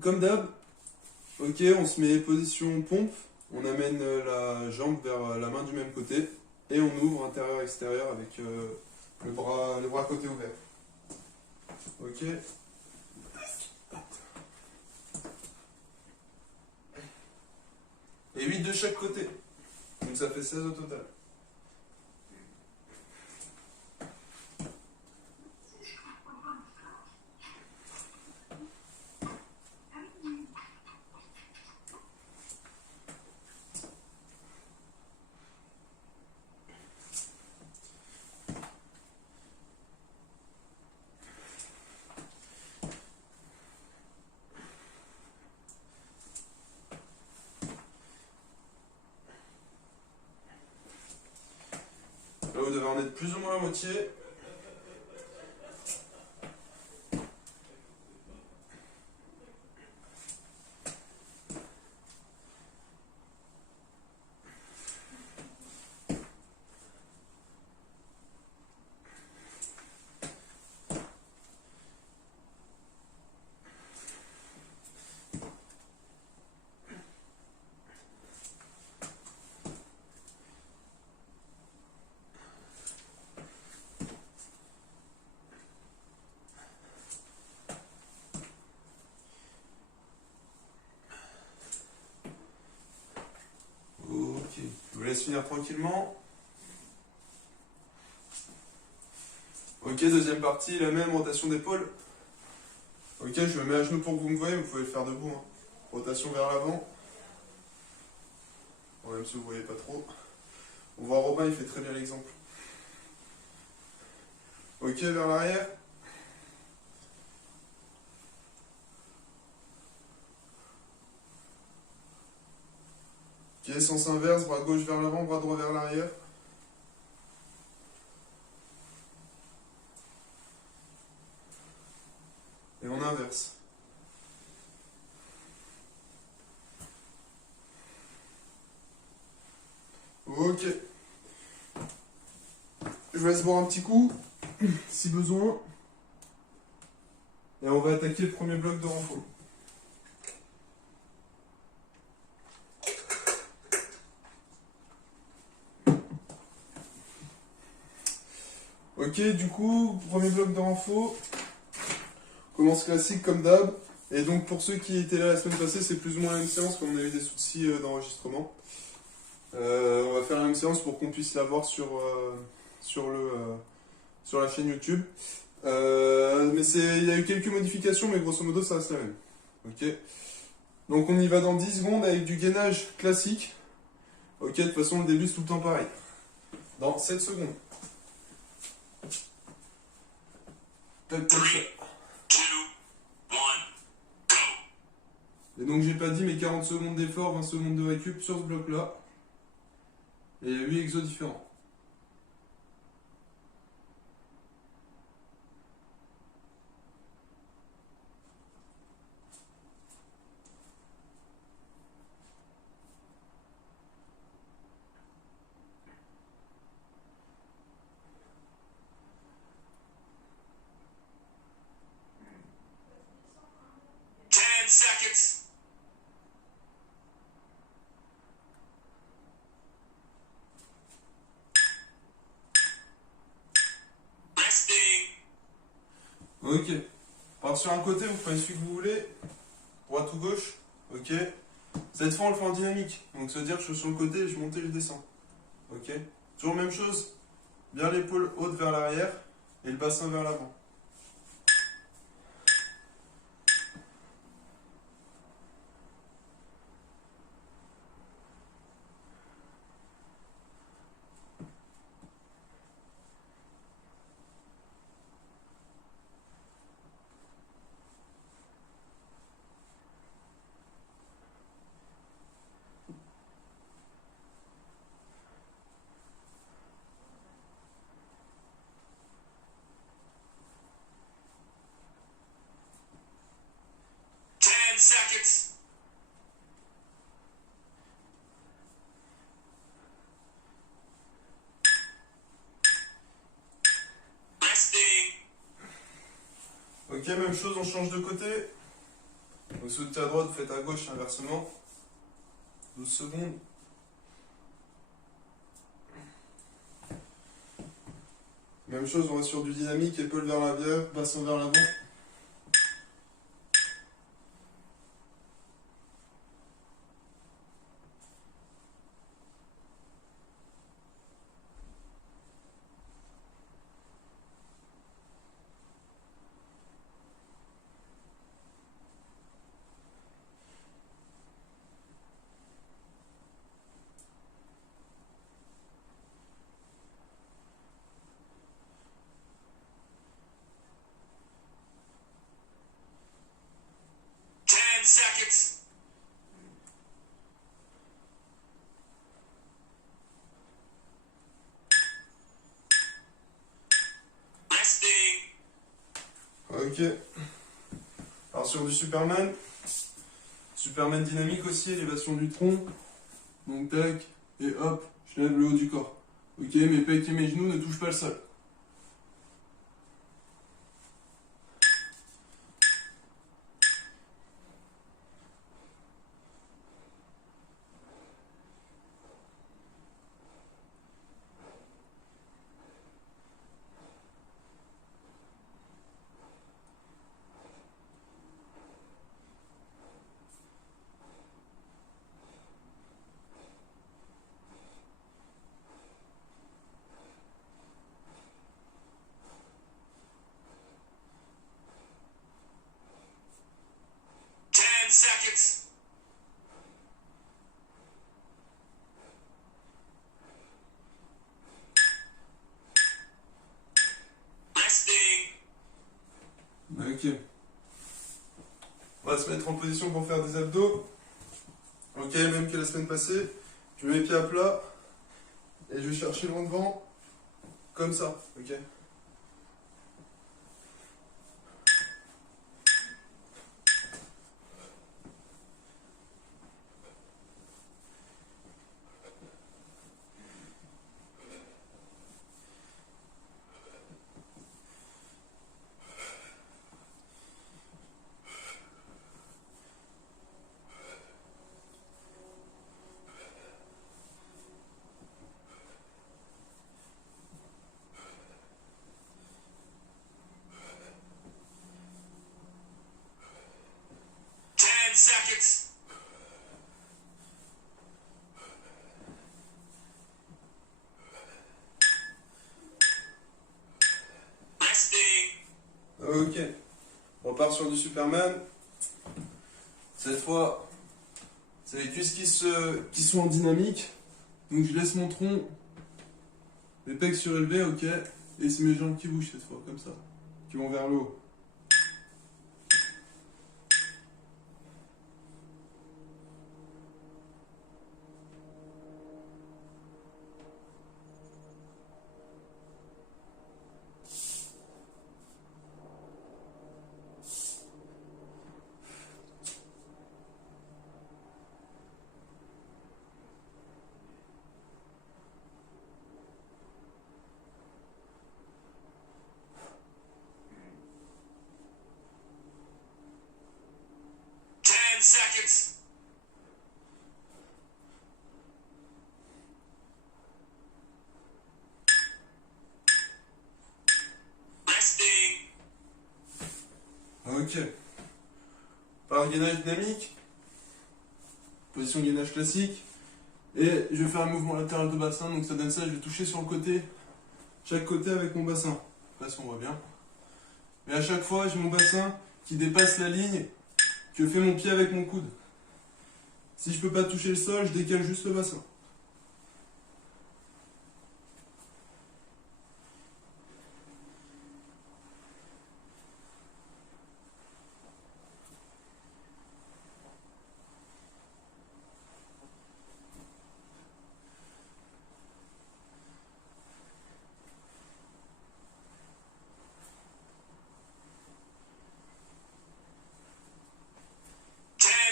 Comme d'hab, ok, on se met position pompe, on amène la jambe vers la main du même côté et on ouvre intérieur-extérieur avec les bras côté ouverts. Ok. Et 8 de chaque côté. Donc ça fait 16 au total. Là, vous devez en être plus ou moins la moitié. Ok, je vous laisse finir tranquillement. Ok, deuxième partie, la même rotation d'épaule. Ok, je me mets à genoux pour que vous me voyez, vous pouvez le faire debout. Hein. Rotation vers l'avant. Bon, même si vous ne voyez pas trop. On voit Robin, il fait très bien l'exemple. Ok, vers l'arrière. Ok, sens inverse, bras gauche vers l'avant, bras droit vers l'arrière. Et on inverse. Ok. Je vous laisse boire un petit coup, si besoin. Et on va attaquer le premier bloc de renfort. Ok, du coup, premier bloc de renfort. Commence classique comme d'hab. Et donc pour ceux qui étaient là la semaine passée, c'est plus ou moins la même séance comme on a eu des soucis d'enregistrement. On va faire la même séance pour qu'on puisse la voir sur la chaîne YouTube. Mais il y a eu quelques modifications, mais grosso modo ça reste la même. Ok. Donc on y va dans 10 secondes avec du gainage classique. Ok, de toute façon le début c'est tout le temps pareil. Dans 7 secondes. Tac, tac, tac. Et donc j'ai pas dit mais 40 secondes d'effort, 20 secondes de récup sur ce bloc là. Et 8 exos différents. Seconds. Resting. Ok. Alors sur un côté, vous prenez celui que vous voulez. Droite ou gauche. Ok. Cette fois, on le fait en dynamique. Donc ça veut dire que je suis sur le côté, je monte et je descends. Ok. Toujours même chose. Bien l'épaule haute vers l'arrière et le bassin vers l'avant. Seconds. Resting. Ok, même chose, on change de côté. Donc sautez à droite, vous faites à gauche inversement. 12 secondes. Même chose, on va sur du dynamique, épaule vers l'arrière, bassin vers l'avant. Seconds. Resting. Ok. Alors sur du Superman dynamique aussi, élévation du tronc. Donc tac, et hop, je lève le haut du corps. Ok, mes pecs et mes genoux ne touchent pas le sol. Seconds. Resting. Ok. On va se mettre en position pour faire des abdos. Ok, même que la semaine passée. Je mets les pieds à plat. Et je vais chercher loin devant. Comme ça. Ok. Seconds. Resting. Ok. On repart sur du Superman. Cette fois, c'est les cuisses qui sont en dynamique. Donc je laisse mon tronc, les pecs surélevés, ok. Et c'est mes jambes qui bougent cette fois, comme ça. Qui vont vers le haut. Seconds. Resting. Ok. Par gainage dynamique. Position gainage classique. Et je vais faire un mouvement latéral de bassin. Donc ça donne ça, je vais toucher sur le côté. Chaque côté avec mon bassin. De toute façon, on voit bien. Et à chaque fois, j'ai mon bassin qui dépasse la ligne que fait mon pied avec mon coude. Si je peux pas toucher le sol, je décale juste le bassin.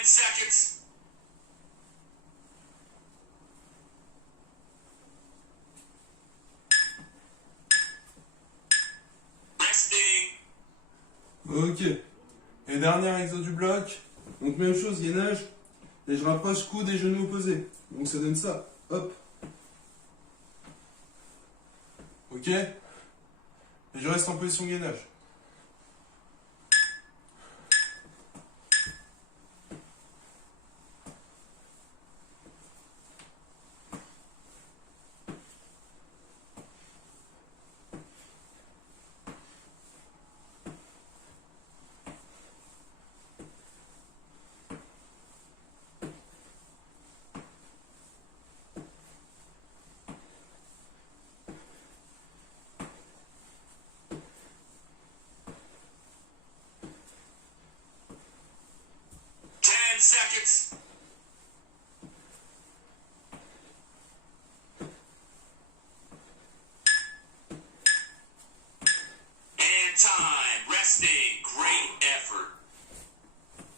Seconds. Resting. Ok. Et dernier exo du bloc. Donc même chose, gainage, et je rapproche coude et genoux opposés. Donc ça donne ça. Hop. Ok. Et je reste en position gainage. Seconds. And time. Resting. Great effort.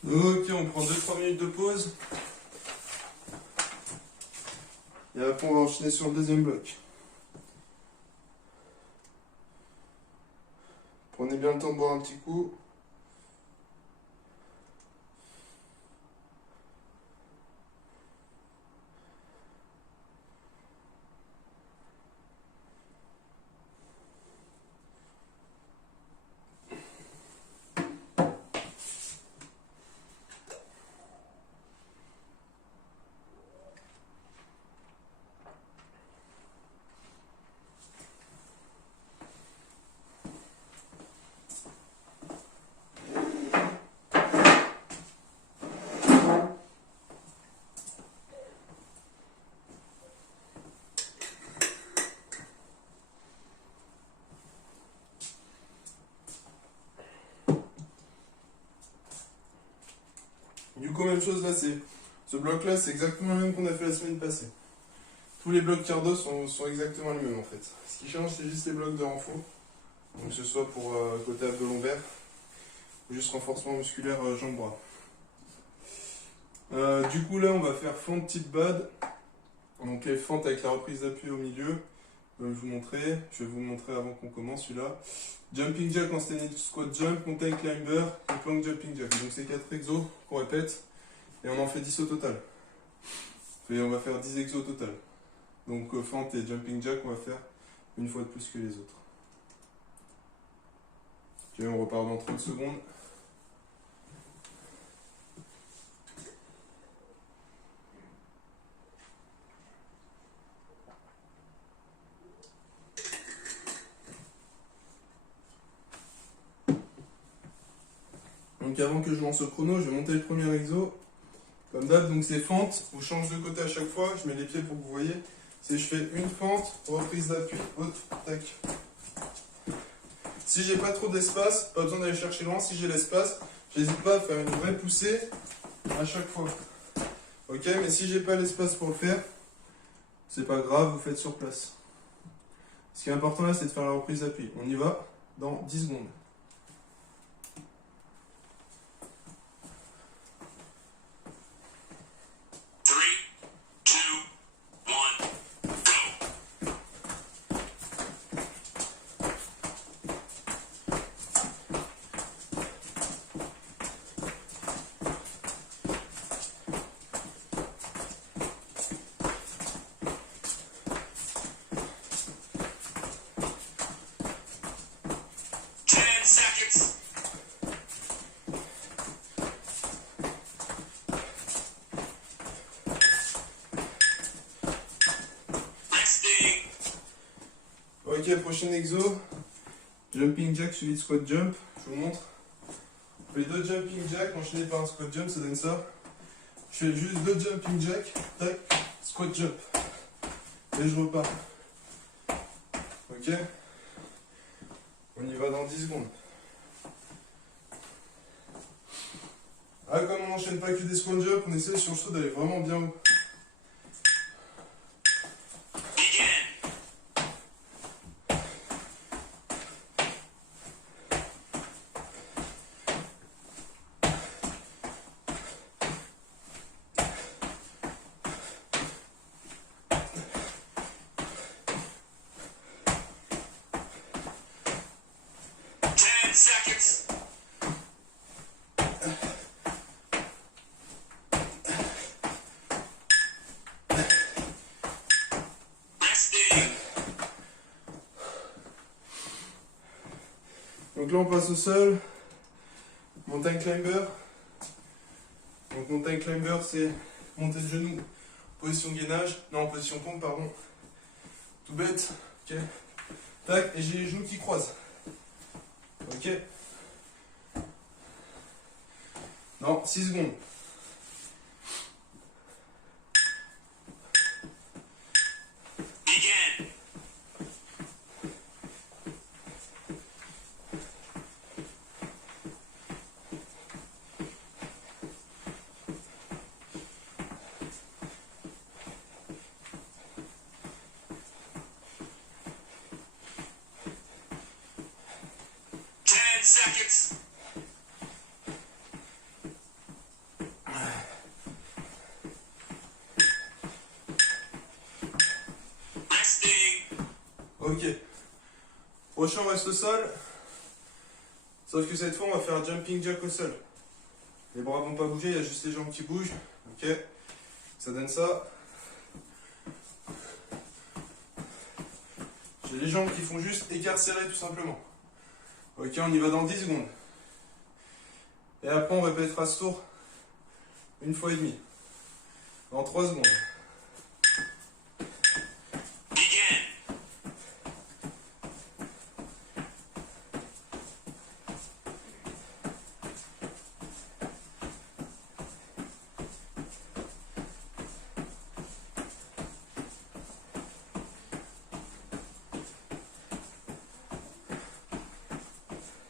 Ok, on prend 2-3 minutes de pause. Et après on va enchaîner sur le deuxième bloc. Prenez bien le temps de boire un petit coup. Du coup, même chose là, ce bloc-là, c'est exactement le même qu'on a fait la semaine passée. Tous les blocs cardio sont exactement les mêmes en fait. Ce qui change, c'est juste les blocs de renfort. Donc, que ce soit pour côté abdos lombaire ou juste renforcement musculaire jambes-bras. Du coup, là, on va faire fente tip bad. Donc, les fentes avec la reprise d'appui au milieu. Je vais vous montrer. Je vais vous montrer avant qu'on commence celui-là. Jumping jack en standing squat jump, mountain climber et plank jumping jack. Donc, c'est 4 exos qu'on répète. Et on en fait 10 au total. Et on va faire 10 exos au total. Donc fente et jumping jack, on va faire une fois de plus que les autres. Ok, on repart dans 30 secondes. Donc avant que je lance le chrono, je vais monter le premier exo. Comme d'hab, donc c'est fente, on change de côté à chaque fois, je mets les pieds pour que vous voyez. C'est je fais une fente, reprise d'appui, haute, tac. Si j'ai pas trop d'espace, pas besoin d'aller chercher loin, si j'ai l'espace, j'hésite pas à faire une vraie poussée à chaque fois. Ok, mais si j'ai pas l'espace pour le faire, c'est pas grave, vous faites sur place. Ce qui est important là, c'est de faire la reprise d'appui. On y va dans 10 secondes. Ok, prochain exo, jumping jack suivi de squat jump, je vous montre. On fait 2 jumping jack enchaînés par un squat jump, ça donne ça. Je fais juste 2 jumping jack, tac, squat jump. Et je repars. Ok, on y va dans 10 secondes. Ah, comme on n'enchaîne pas que des squat jump, on essaie sur le saut d'aller vraiment bien haut. Donc là on passe au sol. Mountain climber. Donc mountain climber c'est monter de genoux, position gainage, non position pompe pardon. Tout bête, ok. Tac, et j'ai les genoux qui croisent. Ok. Non, 6 secondes. Begin. 10 seconds. Resting. Ok. Prochain on reste au sol. Sauf que cette fois on va faire un jumping jack au sol. Les bras vont pas bouger, il y a juste les jambes qui bougent. Ok. Ça donne ça. J'ai les jambes qui font juste écart serré tout simplement. Ok, on y va dans 10 secondes. Et après on répétera ce tour une fois et demie. Dans 3 secondes. Begin.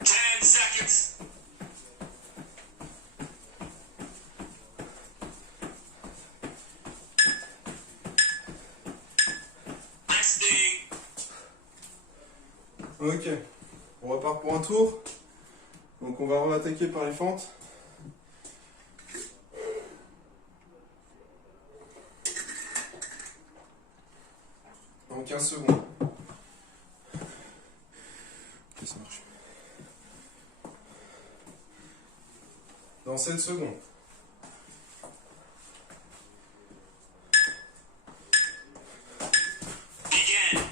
10 seconds. Resting. Ok. On repart pour un tour. Donc on va re-attaquer par les fentes. Dans 15 secondes. Ok, ça marche. Dans 7 secondes. Begin.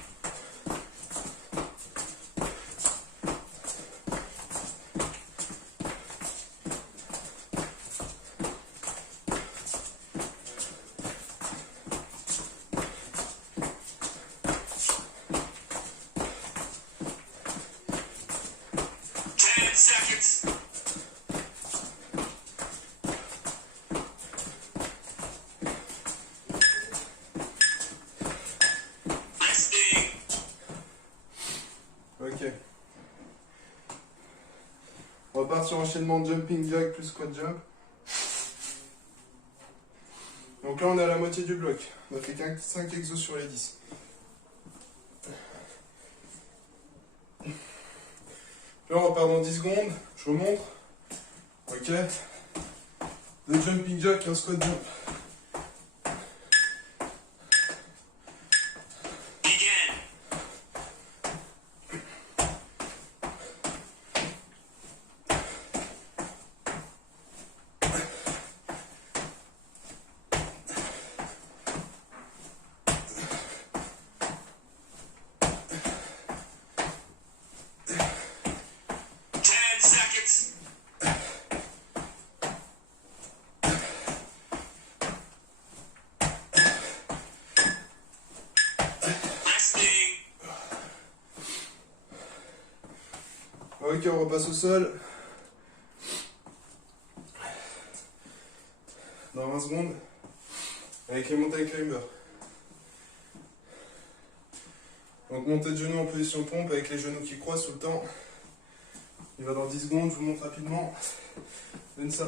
10 seconds. Resting. Ok. On repart sur enchaînement de jumping jack plus squat jump. Donc là on est à la moitié du bloc. On a fait 5 exos sur les 10. Là on repart dans 10 secondes. Je vous montre. Ok. Le jumping jack et un squat jump. Begin. 10 seconds. Resting. Ok, on repasse au sol. Dans 20 secondes. Avec les mountain climbers. Donc montée de genoux en position pompe avec les genoux qui croisent tout le temps. Il va dans 10 secondes, je vous montre rapidement. Donne ça.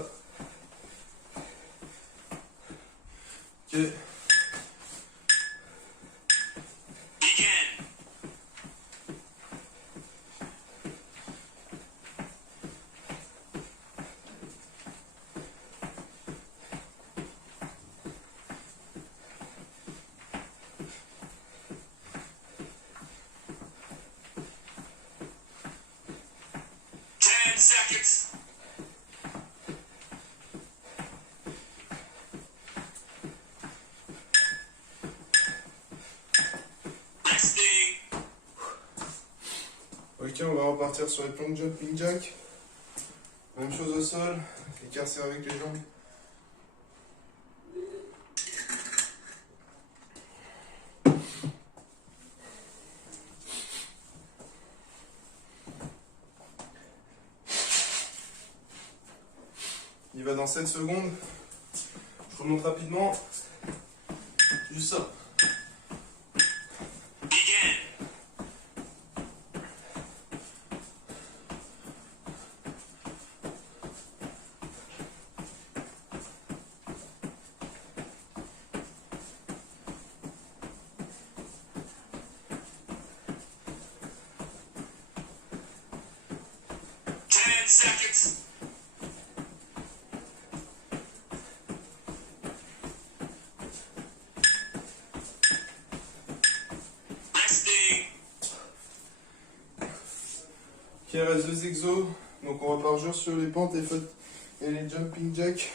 Ok. Begin. 10 seconds. Resting. Ok, on va repartir sur les plank jumping jack. Même chose au sol, écarter avec les jambes. Il va dans 7 secondes. Je remonte rapidement. Juste ça. Begin. 10 seconds. Resting. Ok, il reste 2 exos. Donc on repart juste sur les pentes et les jumping jack.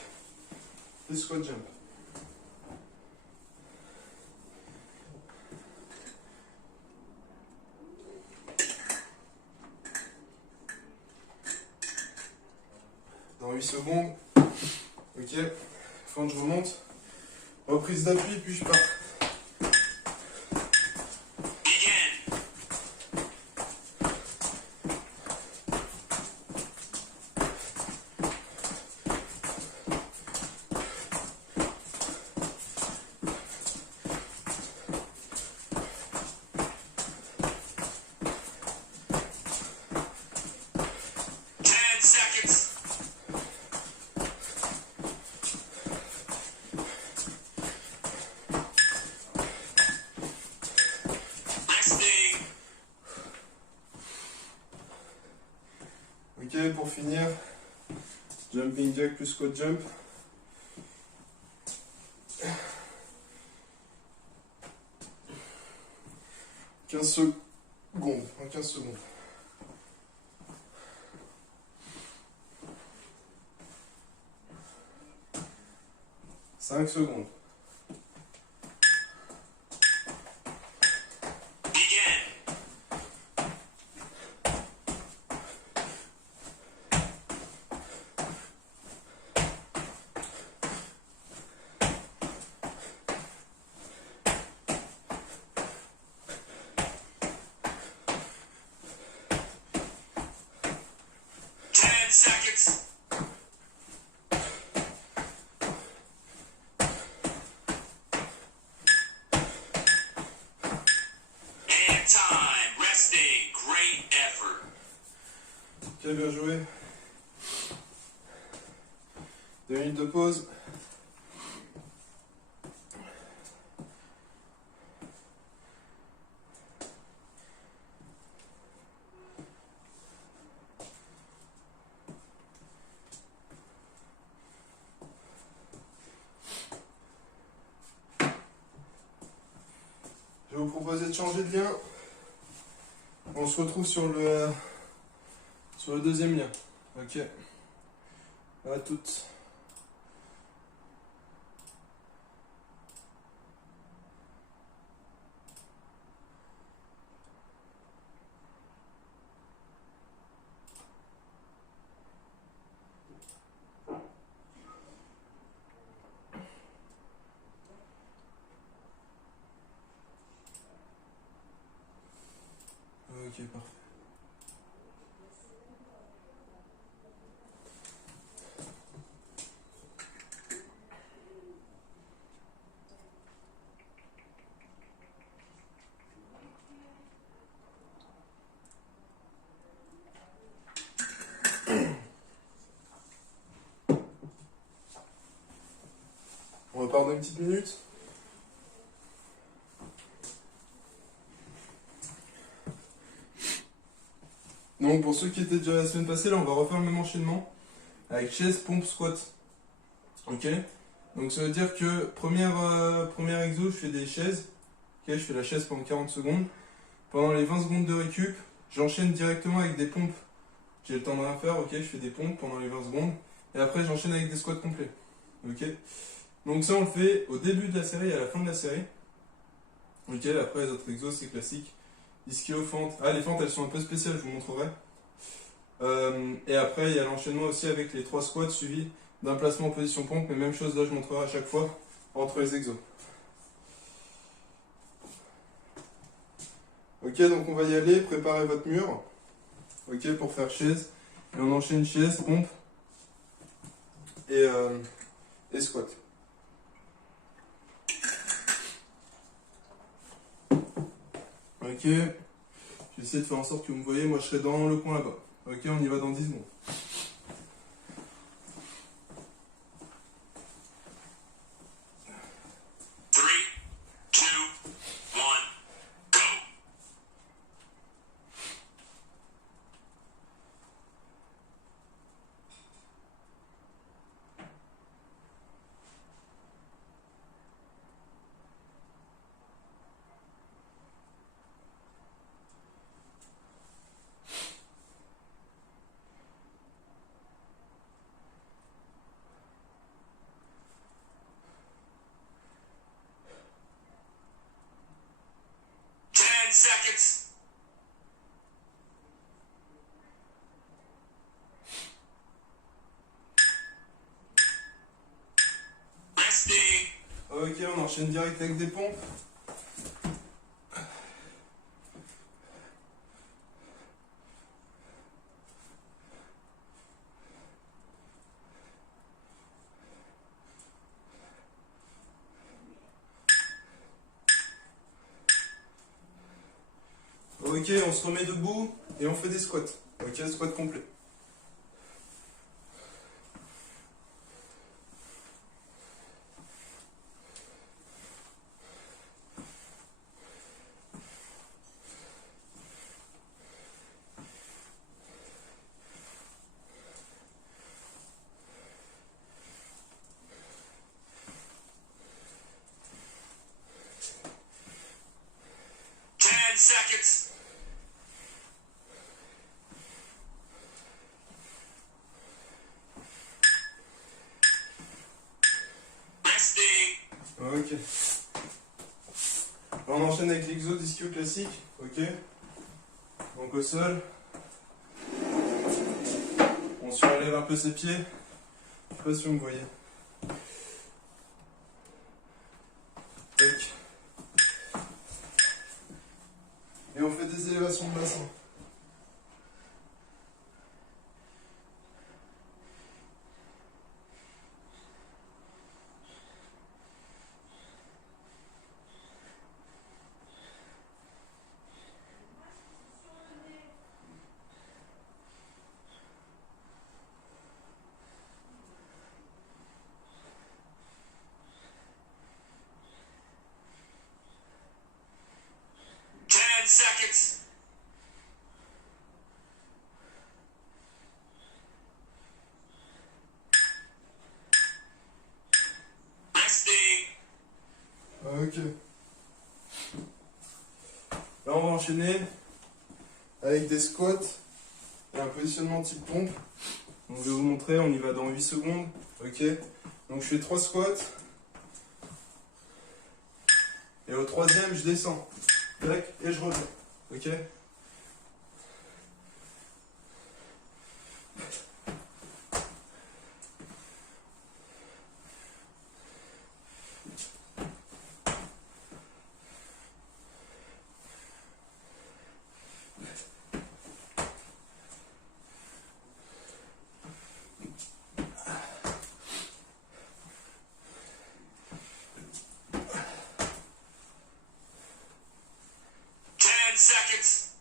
Les squat jump. Dans 8 secondes. Ok. Quand je remonte. Reprise d'appui, puis je pars. Begin. 10 seconds. Resting. Ok, pour finir, jumping jack plus squat jump. « 15 secondes. En 15 secondes. « 5 secondes. Begin. 10 seconds. And time. Resting. Great effort. Ok, bien joué. 2 minutes de pause. Je vais vous proposer de changer de lien. On se retrouve sur le deuxième lien. Ok. À toutes. Ok, parfait. On repart dans une petite minute. Donc pour ceux qui étaient déjà la semaine passée, là on va refaire le même enchaînement avec chaise, pompe, squat. Ok. Donc ça veut dire que première exo, je fais des chaises. Ok, je fais la chaise pendant 40 secondes. Pendant les 20 secondes de récup, j'enchaîne directement avec des pompes. J'ai le temps de rien faire, ok, je fais des pompes pendant les 20 secondes. Et après j'enchaîne avec des squats complets. Ok. Donc ça on le fait au début de la série et à la fin de la série. Ok, après les autres exos c'est classique. Ischio, fente. Ah, les fentes elles sont un peu spéciales, je vous montrerai. Et après, il y a l'enchaînement aussi avec les 3 squats suivis d'un placement en position pompe, mais même chose là, je montrerai à chaque fois entre les exos. Ok, donc on va y aller, préparez votre mur, ok, pour faire chaise, et on enchaîne chaise, pompe et squat. Ok, je vais essayer de faire en sorte que vous me voyez, moi je serai dans le coin là-bas. Ok, on y va dans 10 secondes. Seconds. Resting. Ok, on enchaîne direct avec des pompes. Ok, on se remet debout et on fait des squats. Ok, squat complet. Seconds. Resting. Ok. On enchaîne avec l'exo d'ischio classique. Ok. Donc au sol. On surélève un peu ses pieds. Je sais pas si vous me voyez. Tac. Et on fait des élévations de bassin. Seconds. Resting. Ok. Là, on va enchaîner avec des squats et un positionnement type pompe. Donc, je vais vous montrer, on y va dans 8 secondes. Ok. Donc, je fais 3 squats. Et au 3e, je descends. Tac, et je reviens. Ok. Seconds.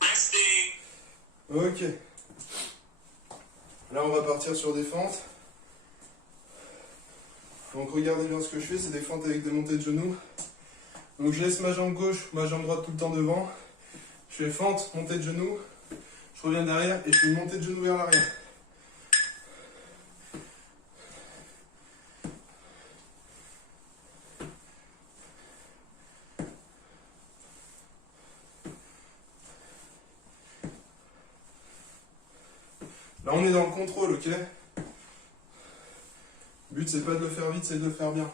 Resting. Ok. Là, on va partir sur des fentes. Donc, regardez bien ce que je fais, c'est des fentes avec des montées de genoux. Donc, je laisse ma jambe gauche, ma jambe droite tout le temps devant. Je fais fente, montée de genoux. Je reviens derrière et je fais une montée de genoux vers l'arrière. Là, on est dans le contrôle, ok? Le but, c'est pas de le faire vite, c'est de le faire bien.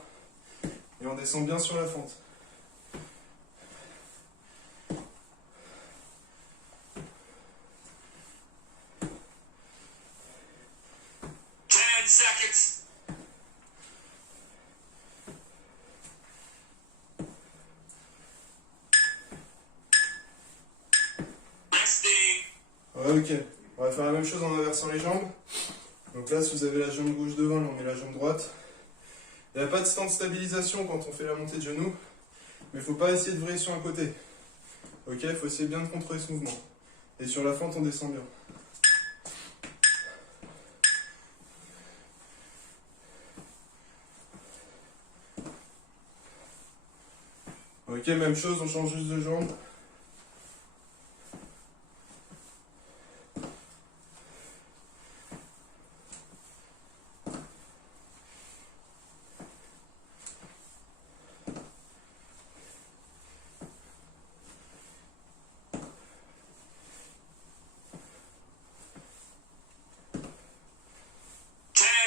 Et on descend bien sur la fente. Seconds. Resting. Ok, on va faire la même chose en inversant les jambes. Donc là, si vous avez la jambe gauche devant, là, on met la jambe droite. Il n'y a pas de temps de stabilisation quand on fait la montée de genoux, mais il ne faut pas essayer de vriller sur un côté. Ok, il faut essayer bien de contrôler ce mouvement. Et sur la fente, on descend bien. Ok, même chose, on change juste de jambe.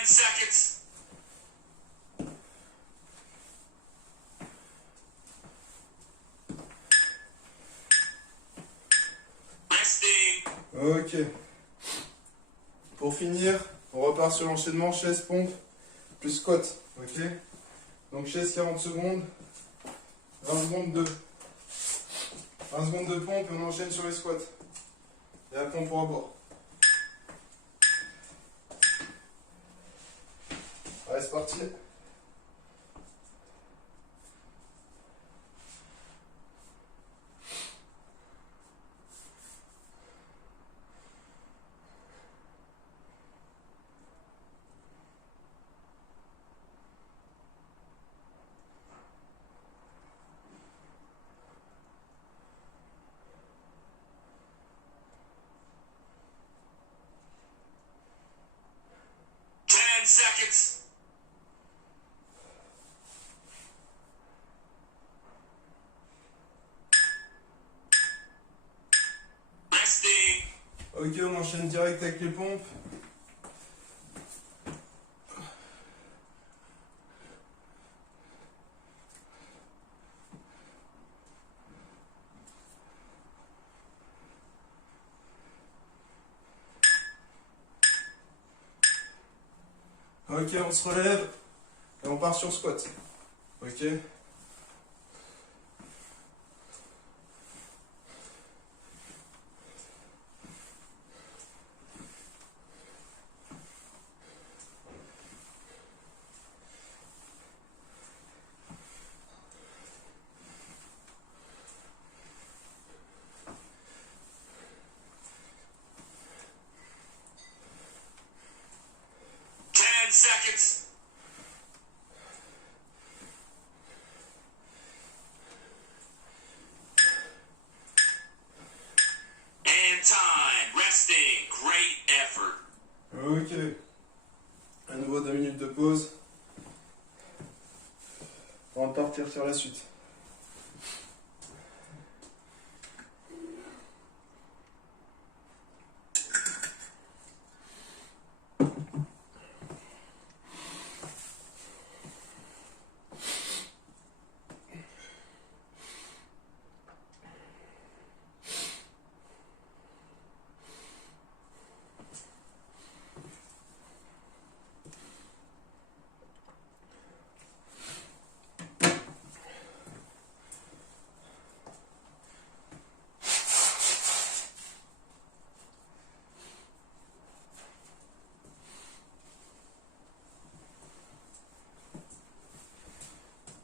Seconds. Resting. Ok. Pour finir, on repart sur l'enchaînement chaise, pompe, plus squat. Ok. Donc chaise 40 secondes, 20 secondes de 20 secondes de pompe et on enchaîne sur les squats. Et après on pourra boire. Allez, c'est parti. Seconds. Resting. Ok, on enchaîne direct avec les pompes. Ok, on se relève et on part sur squat. Ok. Seconds. And time. Resting. Great effort. Ok. À nouveau 2 minutes de pause. On va partir sur la suite.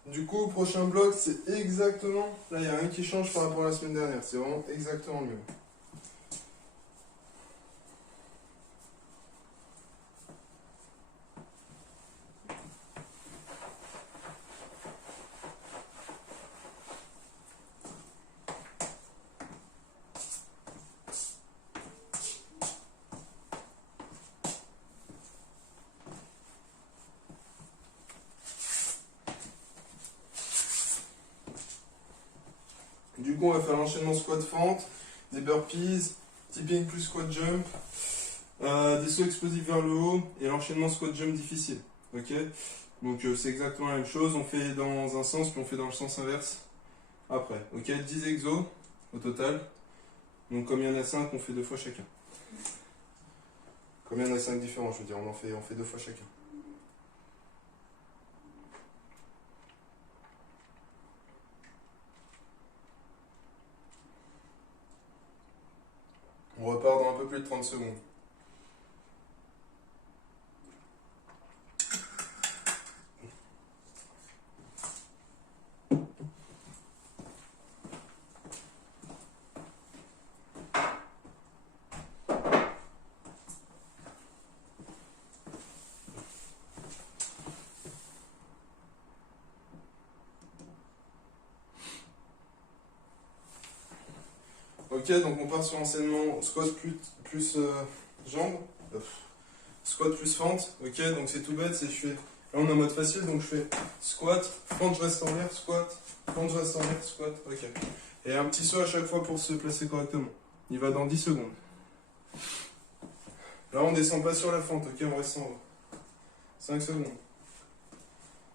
Du coup, prochain bloc, c'est exactement... Là, il n'y a rien qui change par rapport à la semaine dernière. C'est vraiment exactement le même. Du coup, on va faire l'enchaînement squat fente, des burpees, tipping plus squat jump, des sauts explosifs vers le haut et l'enchaînement squat jump difficile. Ok. Donc c'est exactement la même chose, on fait dans un sens puis on fait dans le sens inverse après. Ok, 10 exos au total. Donc comme il y en a 5, on fait 2 fois chacun. Comme il y en a 5 différents, je veux dire, on fait 2 fois chacun. On repart dans un peu plus de 30 secondes. Ok, donc on part sur enseignement squat plus jambes, squat plus fente. Ok, donc c'est tout bête, c'est je fais. Là on est en mode facile, donc je fais squat, fente, je reste en l'air, squat, fente, je reste en l'air, squat. Ok. Et un petit saut à chaque fois pour se placer correctement. Il va dans 10 secondes. Là on descend pas sur la fente, ok, on reste en haut. 5 secondes.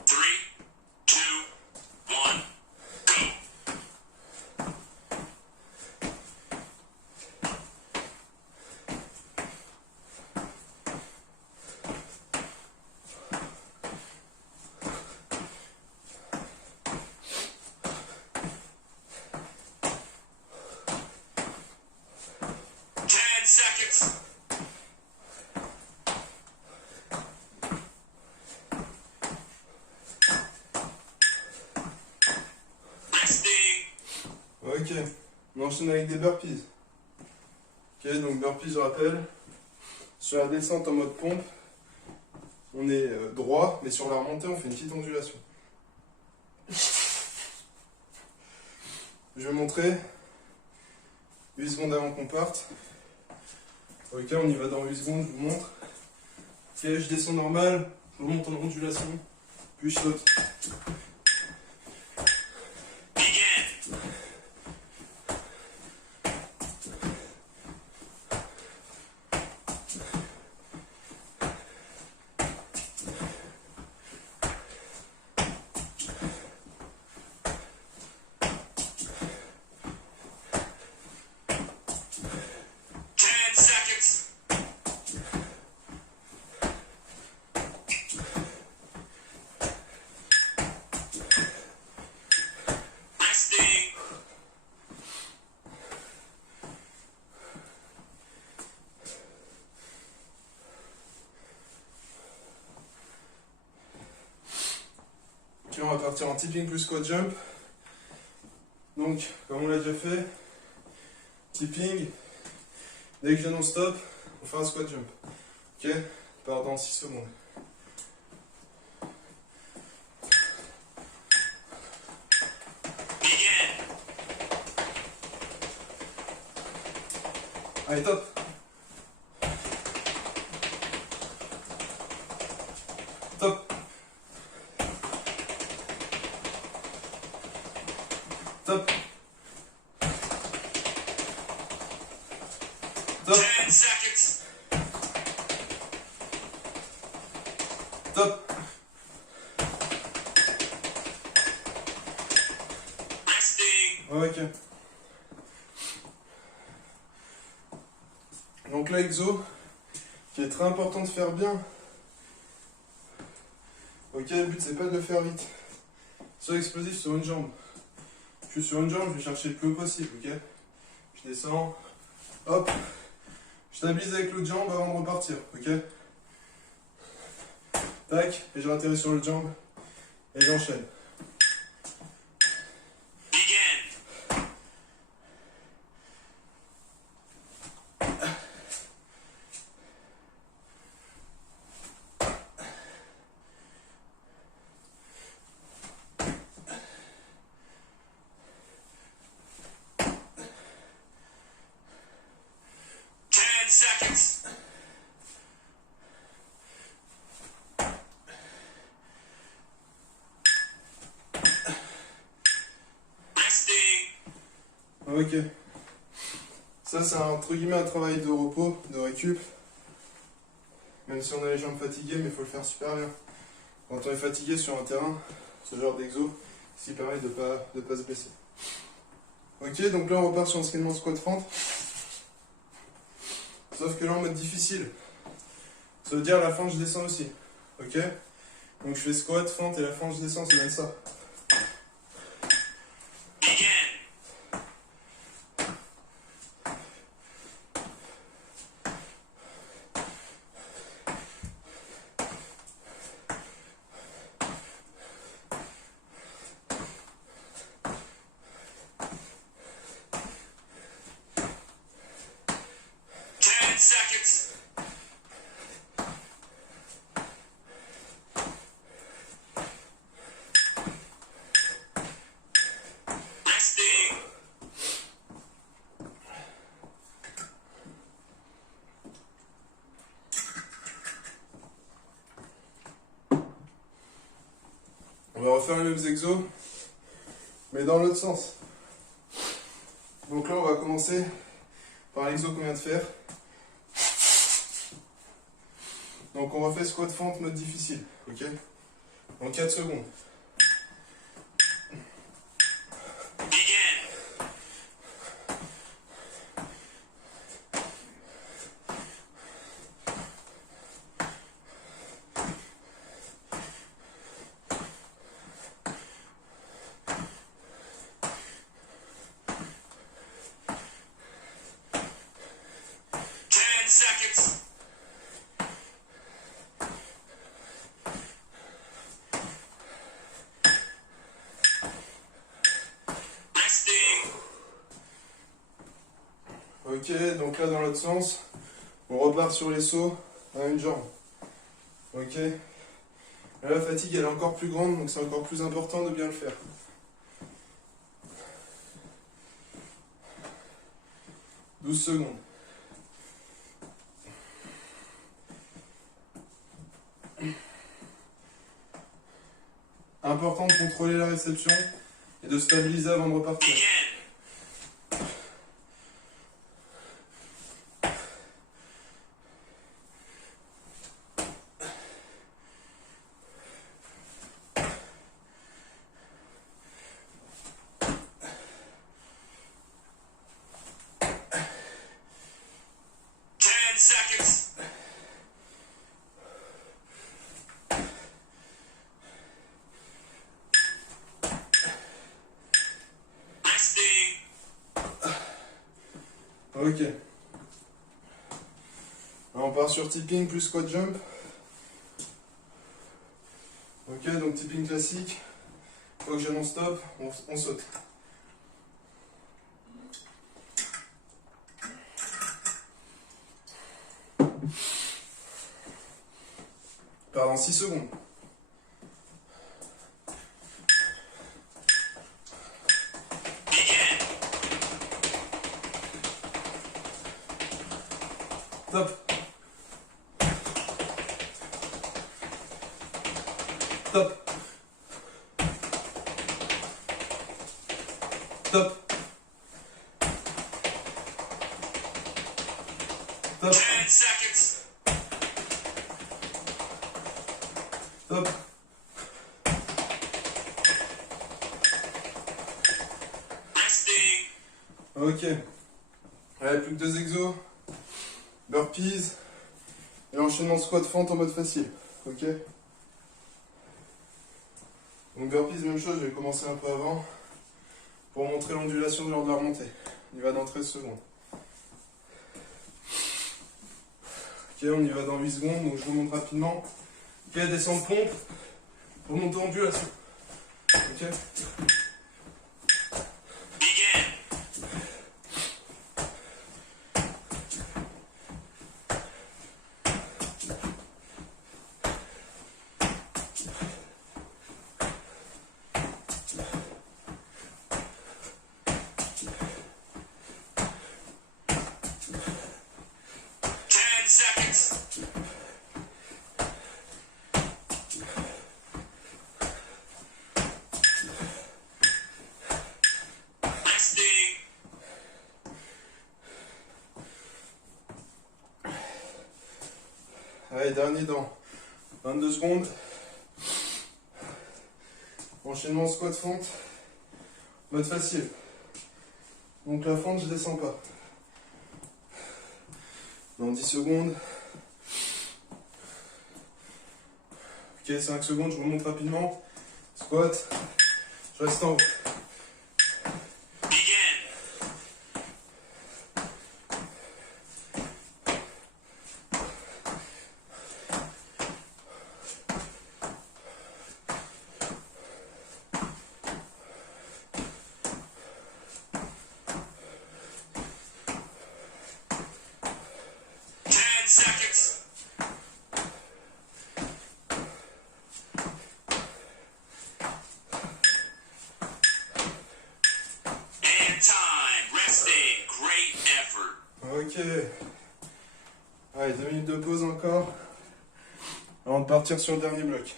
3, 2, 1, go. 10 seconds. Resting. Ok, on enchaîne avec des burpees. Ok, donc burpees, je rappelle. Sur la descente en mode pompe, on est droit, mais sur la remontée, on fait une petite ondulation. Je vais montrer 8 secondes avant qu'on parte. Ok, on y va dans 8 secondes, je vous montre. Ok, je descends normal, je remonte en ondulation, puis je saute. Begin. Seconds. Resting. Ok, on va partir en tipping plus squat jump. Donc, comme on l'a déjà fait, tipping, dès que je non stop, on fait un squat jump. Ok, part dans 6 secondes. Begin. Allez, top. Top. Top. Top. 10 seconds. Top. Resting. Ok. Donc là, exo, qui est très important de faire bien. Ok, le but c'est pas de le faire vite. Soit explosif sur une jambe. Je suis sur une jambe, je vais chercher le plus haut possible, ok. Je descends, hop, je stabilise avec l'autre jambe avant de repartir, ok. Tac, et je ratterris sur l'autre jambe, et j'enchaîne. Begin. Seconds. Resting. Ok. Ça c'est entre guillemets un travail de repos, de récup. Même si on a les jambes fatiguées, mais il faut le faire super bien. quand on est fatigué sur un terrain, ce genre d'exo, ce qui permet de pas se blesser. Ok, donc là on repart sur l'entraînement squat fente. Sauf que là en mode difficile. Ça veut dire à la fin je descends aussi. Ok? Donc je fais squat, fente et à la fin je descends, ça donne ça. Begin. 10 seconds. Resting. On va refaire les mêmes exos, mais dans l'autre sens. Donc là on va commencer par l'exo qu'on vient de faire. Donc on refait squat fente mode difficile, ok? En 4 secondes. Begin. 10 seconds. Resting. Ok, donc là dans l'autre sens, on repart sur les sauts à une jambe. Ok? Là, la fatigue elle est encore plus grande, donc c'est encore plus important de bien le faire. « 12 secondes. Important de contrôler la réception et de stabiliser avant de repartir. Begin. 10 seconds. Resting. Ok. Là, on part sur tipping plus squat jump. Ok, donc tipping classique. Une fois que j'ai mon stop, on saute. Pardon, 6 secondes. Begin. Top. Top. Top. Top. 10 seconds. Top. Resting. Ok. Allez, plus que 2 exos. Burpees. Et enchaînement squat fente en mode facile. Ok. Donc burpees, même chose, je vais commencer un peu avant. Pour montrer l'ondulation lors de la remontée. On y va dans 13 secondes. Ok, on y va dans 8 secondes, donc je vous montre rapidement. Ok, descendre pompe pour monter en ondulation. Ok. Begin. 10 seconds. Resting. Allez, dernier dans 22 secondes. Enchaînement squat fente. Mode facile. Donc la fente, je descends pas. Dans 10 secondes. Ok, 5 secondes, je remonte rapidement. Squat. Je reste en haut. Begin. 10 seconds. And time. Resting. Great effort. Ok. Allez, 2 minutes de pause encore. Avant de partir sur le dernier bloc.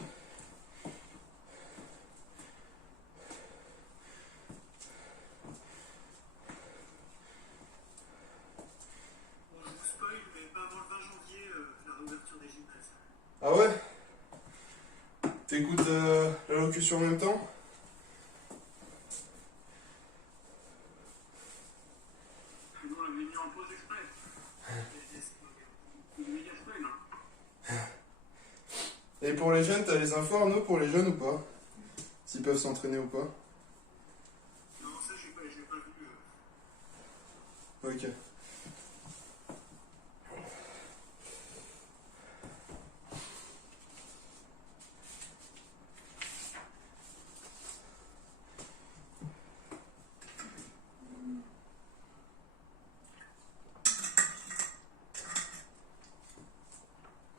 Bon, je vous spoil, mais pas avant le 20 janvier, la réouverture des gymnases. Ah ouais? T'écoutes la locution en même temps? Sinon, on l'avait mis en pause exprès. C'est méga spoil, hein. Et pour les jeunes, t'as les infos Arnaud pour les jeunes ou pas? S'ils peuvent s'entraîner ou pas? Non, ça, je l'ai pas vu. Ok.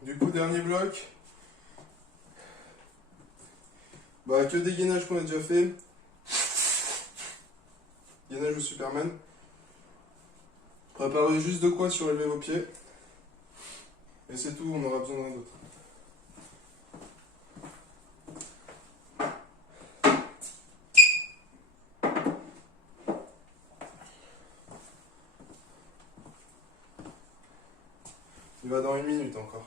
Du coup, dernier bloc. Bah, que des gainages qu'on a déjà fait. Gainage au Superman. Préparez juste de quoi surélever vos pieds. Et c'est tout, on aura besoin d'un d'autre. Il va dans 1 minute encore.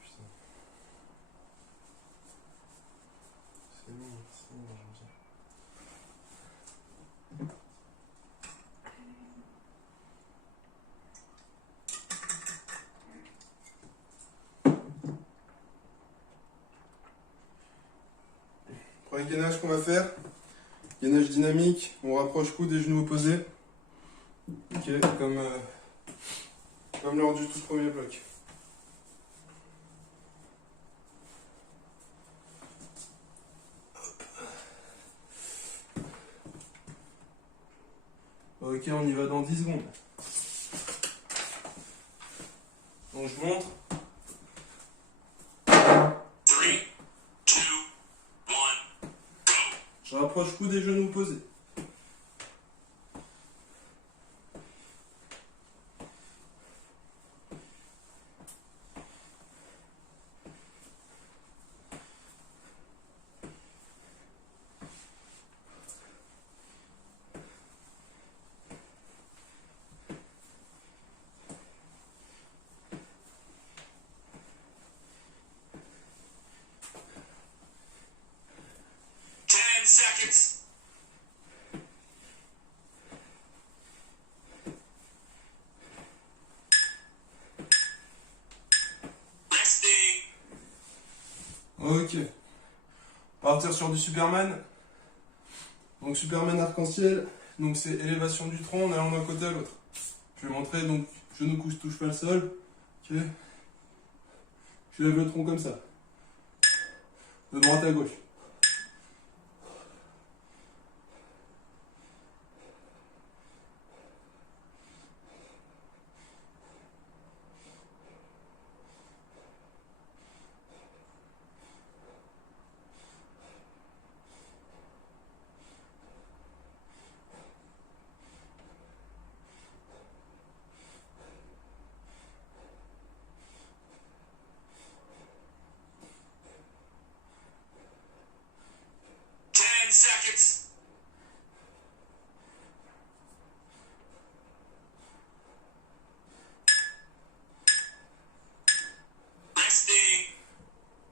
Putain. C'est long, j'aime ça. Premier gainage qu'on va faire, gainage dynamique, on rapproche coude et genoux opposés. Ok, comme lors du tout premier bloc. Ok, on y va dans 10 secondes. Donc je montre. 3, 2, 1, go. Je rapproche coude et genoux opposés. Seconds. Resting. Ok. Partir sur du Superman. Donc Superman arc-en-ciel. Donc c'est élévation du tronc en allant d'un côté à l'autre. Je vais montrer donc genou couche touche pas le sol. Ok. Je lève le tronc comme ça. De droite à gauche.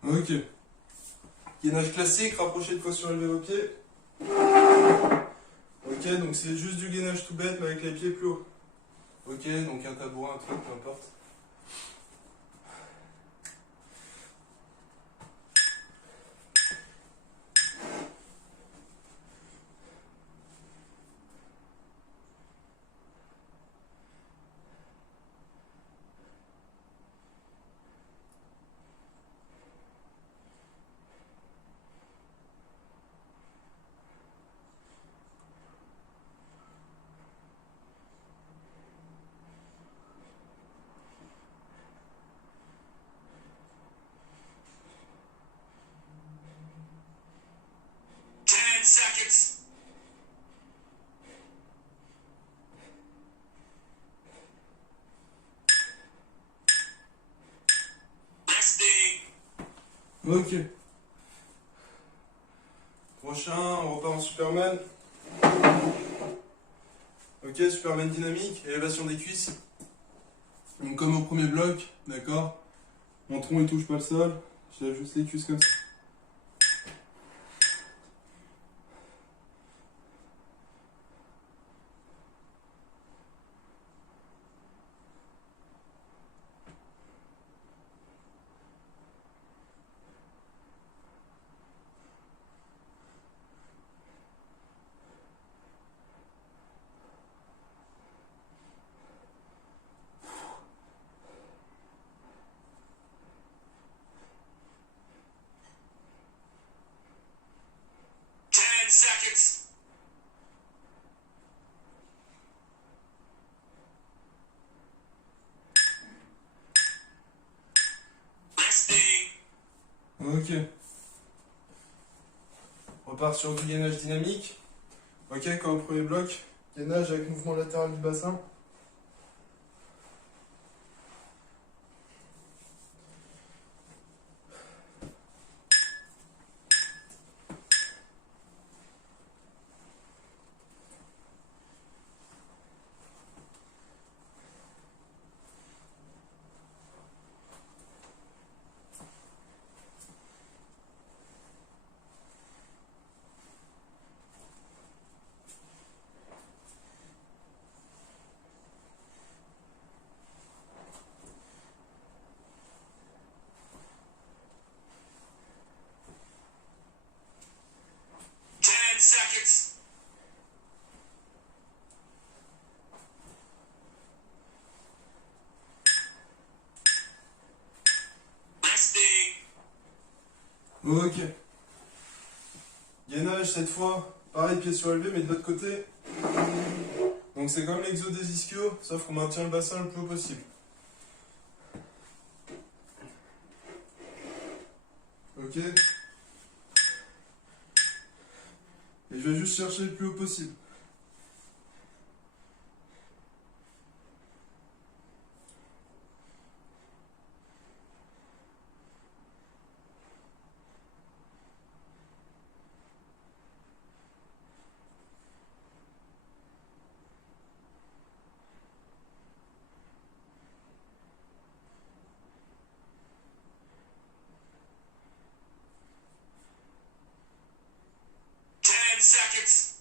Ok. Gainage classique, rapproché de fois surélevé vos pieds. Ok, donc c'est juste du gainage tout bête mais avec les pieds plus hauts. Ok, donc un tabouret, un truc, peu importe. Seconds. Resting. Ok. Prochain, on repart en Superman. Ok, Superman dynamique, élévation des cuisses. Donc comme au premier bloc, d'accord. Mon tronc il touche pas le sol, je lève juste les cuisses comme ça. Seconds. Resting. Ok. On repart sur du gainage dynamique. Ok, comme au premier bloc. Gainage avec mouvement latéral du bassin. Seconds. Resting. Ok. Gainage cette fois, pareil, pied surélevé, mais de l'autre côté. Donc c'est comme l'exo des ischios, sauf qu'on maintient le bassin le plus haut possible. Ok. Et je vais juste chercher le plus haut possible. Seconds.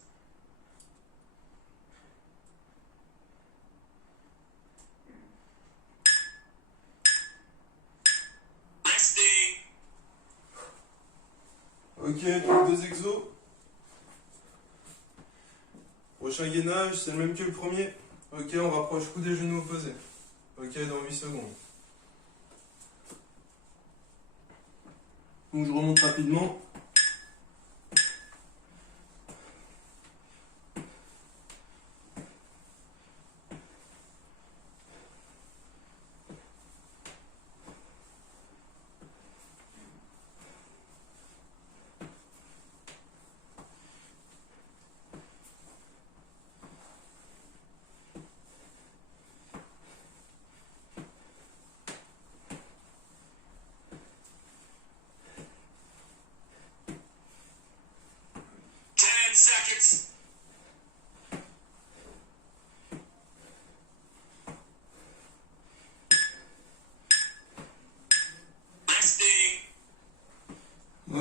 Resting. Ok, deux exos. Prochain gainage, c'est le même que le premier. Ok, on rapproche coude et genoux opposés. Ok, dans 8 secondes. Donc je remonte rapidement.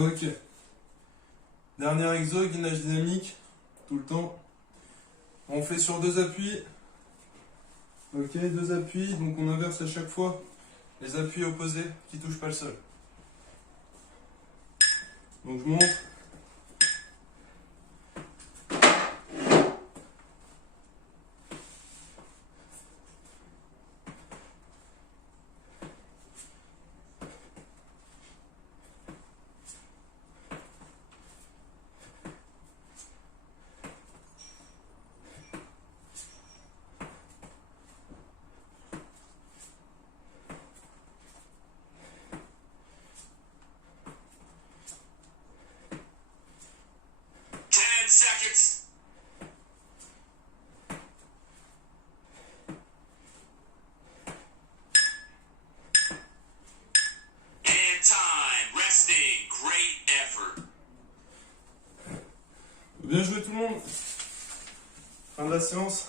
Ok. Dernier exo, gainage dynamique, tout le temps. On fait sur 2 appuis. Ok, 2 appuis, donc on inverse à chaque fois les appuis opposés qui touchent pas le sol. Donc je monte. Seconds. And time. Resting. Great effort. Bien joué tout le monde. Fin de la séance.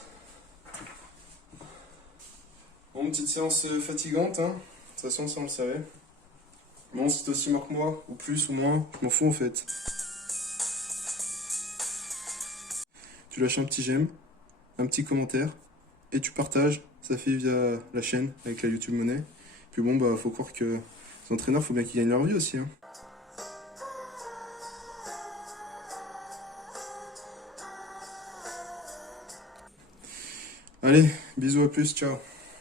Bon, petite séance fatigante, hein. De toute façon, ça on le savait. Bon, c'est aussi mort que moi, ou plus ou moins, je m'en fous en fait. Tu lâches un petit j'aime, un petit commentaire, et tu partages, ça fait via la chaîne avec la YouTube Monnaie. Puis bon, bah faut croire que les entraîneurs, faut bien qu'ils gagnent leur vie aussi, hein. Allez, bisous, à plus, ciao.